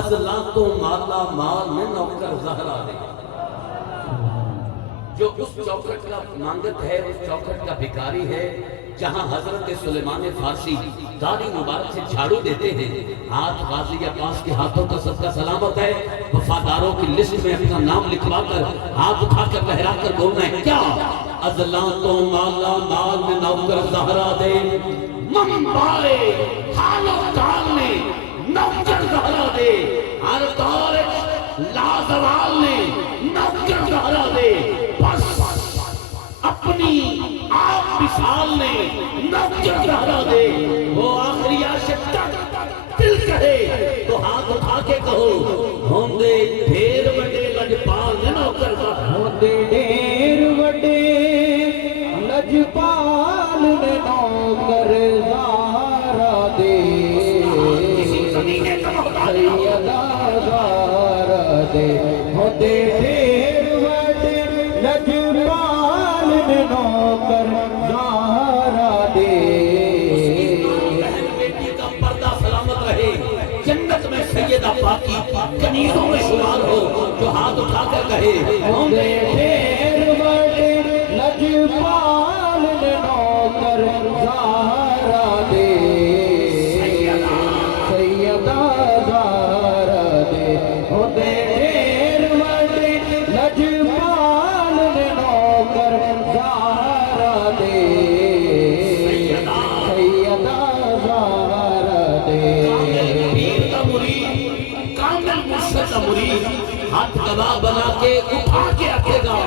ازلا تو مالا مال میں نوکر زہرا دے. جو اس چوکھٹ کا مانگت ہے، اس چوکھٹ کا بھکاری ہے جہاں حضرت سلیمان فارسی داڑھی مبارک سے جھاڑو دیتے ہیں. ہاتھ غازی عباس کے ہاتھوں کا صدقہ سلامت ہے. وفاداروں کی لسٹ میں اپنا نام لکھوا کر ہاتھ اٹھا کر لہرا کر بولنا ہے کیا؟ ازلا تو مالا مال میں نوکر زہرا دے، منبالے حال و حال میں نوکر زہرا دے، ہر دور لازوال نے نوکر زہرا دے. بس اپنی آپ مثال نے نوکر زہرا دے. وہ آخری عاشق تک دل کہے تو ہاتھ اٹھا کے کہو ہوندے ڈھیر وڈے لجپال نے نوکر زہرا. ہوندے ڈھیر وڈے لجپال نے نوکر زہرا دے. سیدہ زہرا دے. ہوندے ڈھیر وڈے لجپال نے نوکر زہرا دے. بہن بیٹی کا پردہ سلامت رہے، جنت میں سیدہ پاکی کنیزوں میں شمار ہو جو ہاتھ اٹھا کر کہے ہوندے ڈھیر وڈے لجپال نے نوکر زہرا دے. سیدہ زہرا دے. ہوندے ڈھیر وڈے لجپال نے نوکر زہرا دے. سیدہ زہرا دے. پیر کا مرید، کامل مرشد کا مرید ہاتھ گواہ بنا کے اٹھا کے رکھے گا.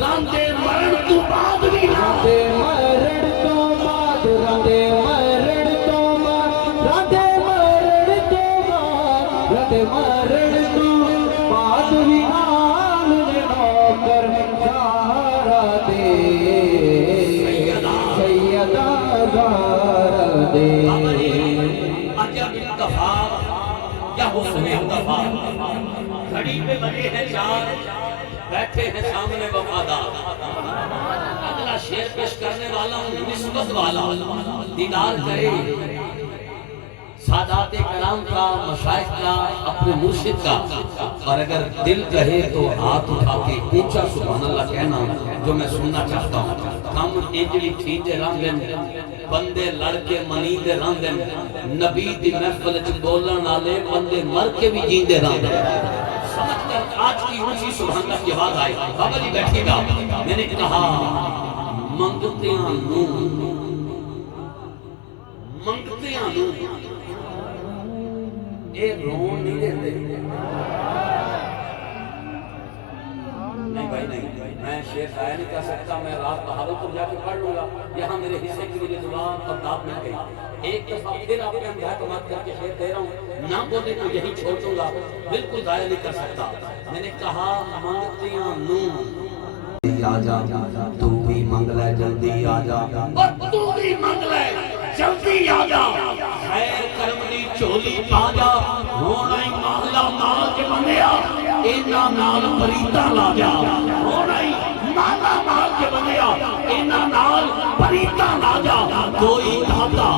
راندے مرن تو بعد بھی راندے مرن تو بعد، راندے مرن تو بعد، راندے مرن تو بعد، راندے مرن تو بعد بھی حال نے نوکر زہرا دے. سیدہ زہرا دے. عجب اتفاق کیا حسن اتفاق. گھڑی پہ بجے ہیں 4، بیٹھے ہیں سامنے وفادار. اگلا شعر پیش کرنے والا ہوں نسبت والا، دیدار کرے سادات کرام کا، مشائخ کا، اپنے مرشد کا. اور اگر دل کہے تو ہاتھ اٹھا کے اونچا سبحان اللہ کہنا جو میں سننا چاہتا ہوں. کم انجلی تھیندے راندن بندے لڑ کے منیندے راندن، نبی دی محفل چ بولن والے بندے مر کے بھی جیندے راندن. سمجھ کر آج کی اونچی سبحان اللہ کی آواز آئی. بابا جی بیٹھے گا. میں نے کہا منگتیاں نو، منگتیاں نو اے رون نہیں دیتے. نہیں بھائی نہیں، میں شعر شاعر نہیں کر سکتا. میں رات بہاولپور جا کے پڑھ لوں گا. یہاں میرے حصے کے لیے دعا اور داد مل گئی. ایک دفعہ پھر آپ نے اندھا کر کے شعر دے رہا ہوں، نہ بولے تو یہی چھوڑ دوں گا، بالکل ضائع نہیں کر سکتا. میں نے کہا منگتیاں نو آجا، تو بھی منگ لے جلدی آجا، اور تو بھی منگ لے جلدی آجا. خیر کرم دی چولی پا جا، ہونا ہی مالا مال کے بندیا اینا نال پریتا لا جا. ہونا ہی مالا مال کے بندیا اینا نال پریتا لا جا. کوئی داتا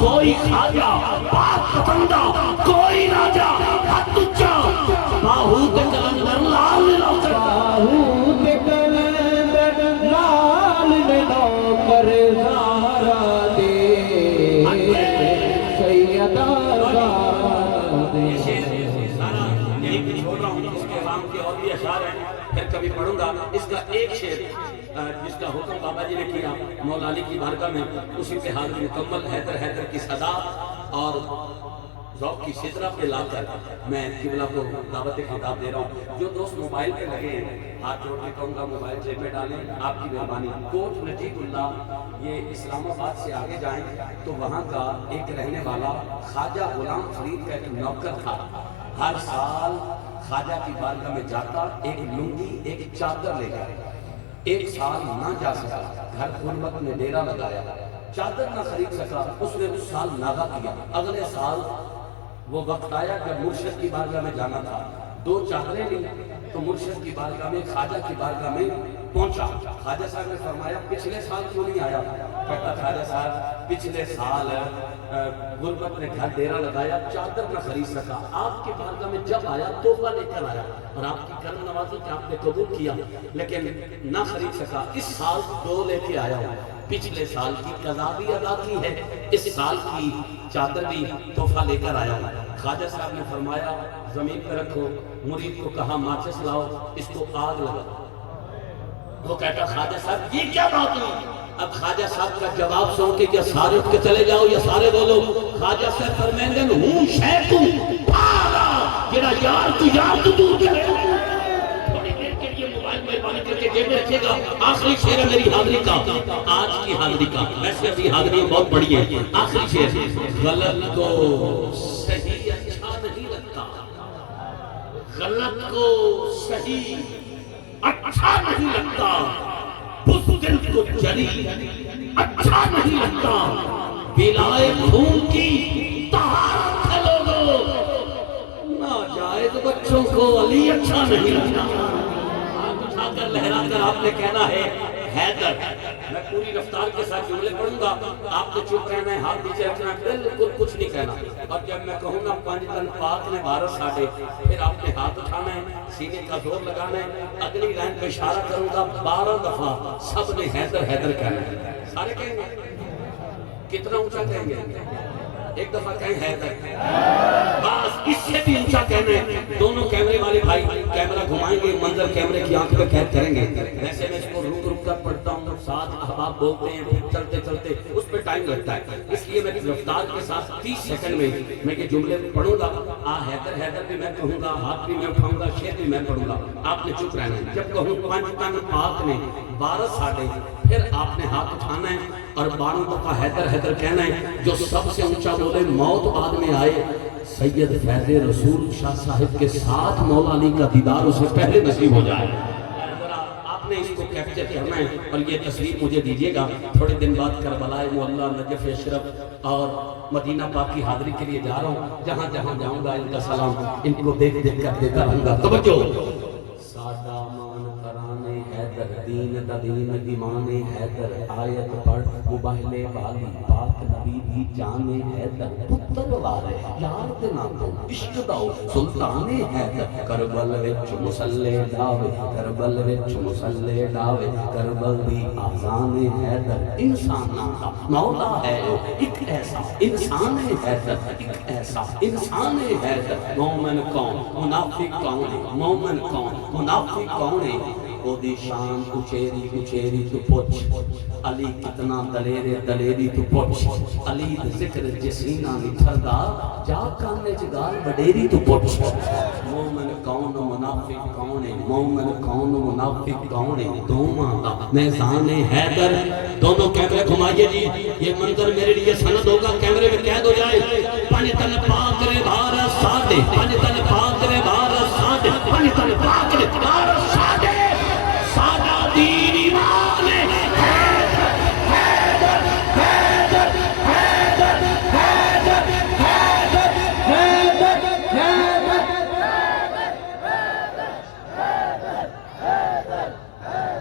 کوئی خواجہ بات پسندہ کوئی راجہ، ہاتھ اچھا باہو تے کلندر لال نوکر، باہو تے کلندر لال نے نوکر زہرا دے. سیدہ زہرا دے. سارا یہی بھی چھوڑ رہا ہوں. اس کے رام کے اور بھی اشعار ہیں، پھر کبھی پڑھوں گا. اس کا ایک شعر جس کا حکم بابا جی نے کیا مولا علی کی بارگاہ میں، اسی پہ حاضر مکمل حیدر حیدر کی صدا اور ذوق کی سدرہ پہ لا کر میں قبلہ کو دعوت خطاب دے رہا ہوں. جو دوست موبائل پہ لگے ہیں ہاتھ جوڑ کے کہوں گا موبائل جیب میں ڈالیں. آپ کی مہربانی. کوٹ نجیب اللہ یہ اسلام آباد سے آگے جائیں تو وہاں کا ایک رہنے والا خواجہ غلام فرید کا ایک نوکر تھا. ہر سال خواجہ کی بارگاہ میں جاتا، ایک لنگی ایک چادر لے کر. ایک سال نہ جا سکا، گھر غربت میں ڈیرا لگایا، چادر نہ خرید سکا. اس نے اس سال ناغہ کیا. اگلے سال وہ وقت آیا کہ مرشد کی بارگاہ میں جانا تھا. 2 چادریں لی تو مرشد کی بارگاہ میں، خواجہ کی بارگاہ میں پہنچا. خواجہ صاحب نے فرمایا پچھلے سال کیوں نہیں آیا؟ کہتا خواجہ صاحب پچھلے سال غربت نے گھر ڈیرا لگایا، چادر نہ خرید سکا، آپ کے بارگاہ میں جب آیا تحفہ لے کر آیا، اور آپ کی کرم نوازی کہ آپ نے قبول کیا لیکن نہ خرید سکا، اس سال 2 لے کے آیا ہوں، پچھلے سال کی قضا بھی ادا کی ہے، اس سال کی چادر بھی تحفہ لے کر آیا ہوں۔ خواجہ صاحب نے فرمایا زمین پہ رکھو، مرید کو کہا ماچس لاؤ، اس کو آگ لگا۔ وہ کہتا خواجہ صاحب یہ کیا بات ہوئی؟ اب خواجہ صاحب کا جواب سن کے کیا سارے اٹھ کے چلے جاؤ یا سارے بولو؟ خواجہ صاحب فرمائیں ہوں شیخ پاگا جڑا یار تو دور کرے۔ تھوڑی دیر کے لیے موبائل میں بند کر کے جیب میں رکھے گا، آخری شعر ہے میری حاضری کا، آج کی حاضری کا، ویسے ابھی حاضری بہت بڑی ہے، آخری شعر، غلط کو صحیح اچھا نہیں لگتا، غلط کو صحیح اچھا نہیں لگتا، بزدل کو جری اچھا نہیں لگتا، بلائے خون کی طہارت ہے لوگو، ناجائز بچوں کو علی اچھا نہیں لگتا۔ ہاتھ اٹھا کر لہرا کر آپ نے کہنا ہے حیدر۔ میں پوری رفتار کے ساتھ جملے پڑھوں گا، آپ نے چپ رہنا ہے، ہاتھ نیچے رکھنا ہے، بالکل کچھ نہیں کہنا، اور جب میں کہوں گا 5 تن پاک نے بھارت ساڑھے، پھر آپ نے ہاتھ اٹھانا ہے، سینے کا زور لگانا ہے، اگلی لائن پہ اشارہ کروں گا 12 دفعہ سب نے حیدر حیدر کہنا ہے، سارے کہیں گے؟ کتنا اونچا کہیں گے؟ ایک دفعہ کہیں حیدر، بس اس سے بھی اونچا کہنا ہے۔ دونوں کیمرے والے بھائی کیمرہ گھمائیں گے، منظر کیمرے کی آنکھ پہ قید کریں گے، ویسے میں اس کو رک رک کر پڑھتا ہوں، ساتھ احباب بولتے ہیں، پھر چلتے چلتے اس پہ ٹائم لگتا ہے، اس لیے میں رفتار کے ساتھ 30 سیکنڈ میں یہ جملے پڑھوں گا۔ حیدر حیدر بھی میں کہوں گا، ہاتھ بھی میں اٹھاؤں گا، شعر بھی میں پڑھوں گا، آپ نے چپ رہنا ہے۔ جب کہوں 5 تن پاک نے بھارت ساڑھے، پھر آپ نے ہاتھ اٹھانا ہے اور 12 دفعہ حیدر حیدر کہنا ہے۔ جو سب سے اونچا بولے موت بعد میں آئے، سید فیض رسول شاہ صاحب کے ساتھ مولا علی کا دیدار اسے پہلے نصیب ہو جائے۔ آپ نے اس کو کیپچر کرنا ہے اور یہ تصویر مجھے دیجیے گا، تھوڑے دن بعد کربلا معلیٰ، نجف اشرف اور مدینہ پاک کی حاضری کے لیے جا رہا ہوں، جہاں جہاں جاؤں گا ان کا سلام ان کو دیکھ دیکھ کر دیتا رہوں گا۔ توجہ، ساڈا مان کرانے حیدر، دین دا دین ایمان حیدر، آیت پڑھ مباہلے والی پاک نبی دی جان حیدر، پتر وارے یار دے ناتوں عشق داؤ سلطان حیدر، کربل وچ مسلے ڈاوے، کربل وچ مسلے ڈاوے، کربل دی آزان حیدر، انساناں دا مولا ہے ایک ایسا انسان حیدر، ایک ایسا انسان حیدر۔ مومن کون منافق کون، مومن کون منافق کون ہے، او دی شان اچیری اچیری تو پوچھ، علی کتنا دلیرے دلیری تو پوچھ، علی دے ذکر جسینہ نکھردا، جا کانے جگال بڑیری تو پوچھ۔ مومن کون منافق کون ہے، مومن کون منافق کون ہے، دوماں دا میزان حیدر۔ دونوں کیمرے گھمائیے جی، یہ منظر میرے لیے سند ہوگا، کیمرے میں قید ہو جائے۔ 5 تن پاک نے بھارت ساڑھے، 5 تن پاک نے بھارت ساڑھے، 5 تن پاک نے بھارت ساڑھے، سادہ دین ایمان حیدر، حیدر، حیدر، حیدر، حیدر، حیدر، حیدر، حیدر۔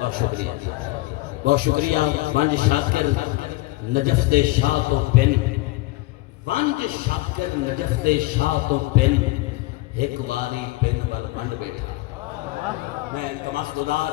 بہت شکریہ، بہت شکریہ۔ ونج شاکر نجف دے شاہ تو پن، ونج شاکر نجف دے شاہ تو پن، ایک واری پن وال ونڈ بیٹھا۔ میں تماس گزار